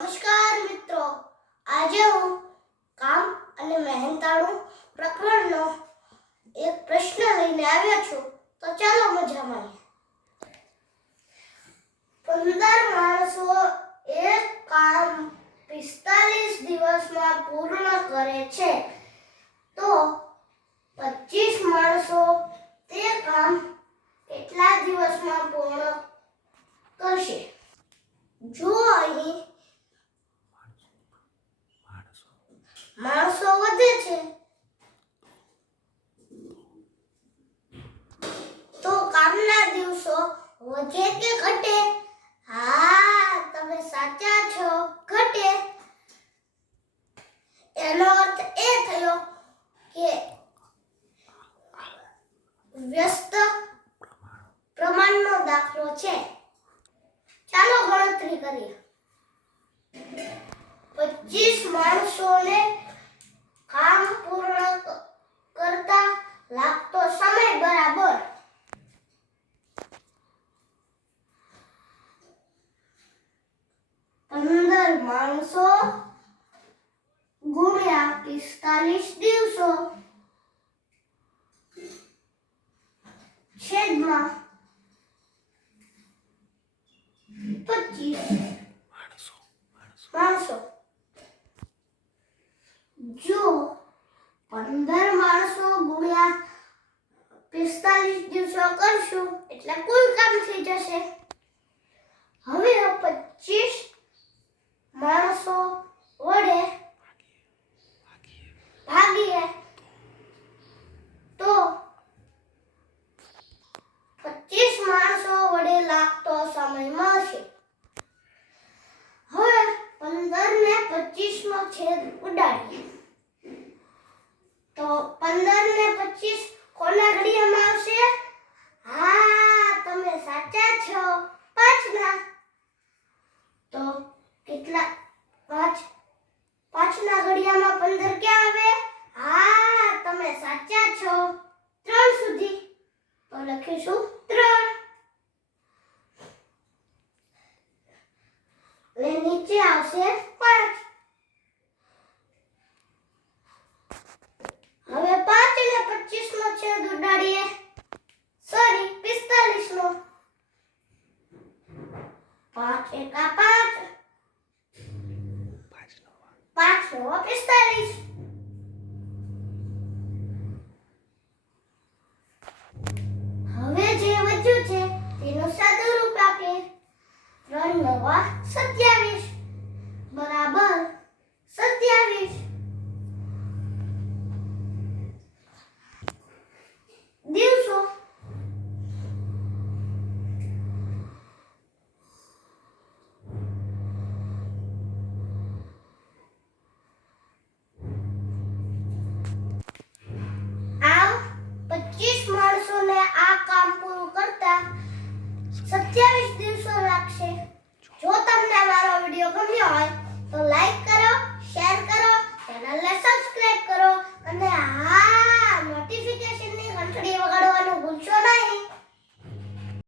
નમસ્કાર મિત્રો. આજે હું કામ અને મહેનતાણું પ્રકરણનો એક પ્રશ્ન લઈને આવ્યો છું. તો ચાલો મજા માણીએ પંદર માણસો એક કામ પિસ્તાલીસ દિવસમાં પૂર્ણ કરે છે. તો પચીસ માણસો તે કામ કેટલા દિવસમાં પૂર્ણ કરશે જો અહીં માણસો વધે છે તો કામના દિવસો વધે કે ઘટે. હા, તમે સાચા છો. ઘટે. એનો અર્થ એ થયો કે વ્યસ્ત પ્રમાણનો દાખલો છે. ચાલો ગણતરી કરીએ. પચીસ માણસોને કામ પૂર્ણ ક- કરતા લાગતો સમય બરાબર પંદર ગુણ્યા પિસ્તાલીસ દિવસો. છેદમાં પચીસ. માણસો જો પંદર માણસો ગુણ્યા પિસ્તાલીસ દિવસો કરશું એટલે કુલ કામ થઈ જશે. હવે પચીસ માણસો વડે ભાગીએ તો પચીસ માણસો વડે લાગતો સમય મળશે હવે પંદર પચીસ નો છેદ ઉડાડીએ. તો પંદર ને પચીસ કોના ઘડિયામાં આવશે? હા, તમે સાચા છો. પાંચના. તો કેટલા? પાંચ. પાંચના ઘડિયામાં પંદર ક્યાં આવે? હા, તમે સાચા છો. ત્રણ સુધી. તો લખીશું ત્રણ. ને નીચે આવશે પાંચ હવે પાંચ અને પચીસ નો છેદ ઉડાડીએ સોરી પિસ્તાલીસ નો પાંચ એકા પાંચ. પાંચસો પિસ્તાલીસ સબસ્ક્રાઇબ કરો. અને હા નોટિફિકેશનની ઘંટડી વગાડવાનું ભૂલશો નહીં.